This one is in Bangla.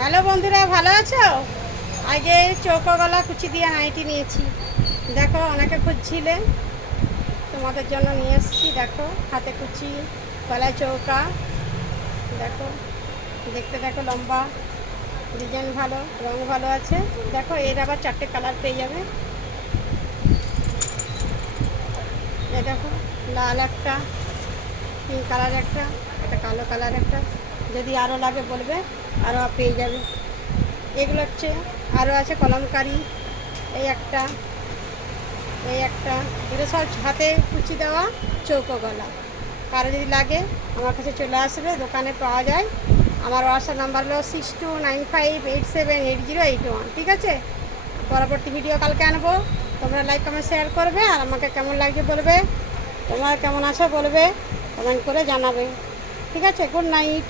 হ্যালো বন্ধুরা, ভালো আছো? আগে চৌকো গলা কুচি দিয়ে নাইটি নিয়েছি। দেখো, অনেকে খুঁজছিলে, তোমাদের জন্য নিয়ে এসেছি। দেখো, হাতে কুচি, গলায় চৌকা। দেখো, দেখতে দেখো, লম্বা, ডিজাইন ভালো, রং ভালো আছে। দেখো, এর আবার 4টে কালার পেয়ে যাবে। এই দেখো, লাল একটা, পিঙ্ক কালার একটা, একটা কালো কালার একটা। যদি আরও লাগে বলবে, আরও পেয়ে যাবে। এগুলো হচ্ছে, আরও আছে কলমকারি। এই একটা, এই একটা, এগুলো সব হাতে কুচি দেওয়া চৌকো গলা। কারো যদি লাগে আমার কাছে চলে আসবে, দোকানে পাওয়া যায়। আমার হোয়াটসঅ্যাপ নাম্বার হলো 6295878081। ঠিক আছে? পরবর্তী ভিডিও কালকে আনবো। তোমরা লাইক কমেন্ট শেয়ার করবে, আর আমাকে কেমন লাগছে বলবে, তোমরা কেমন আছো বলবে, কমেন্ট করে জানাবে। ঠিক আছে? Good night.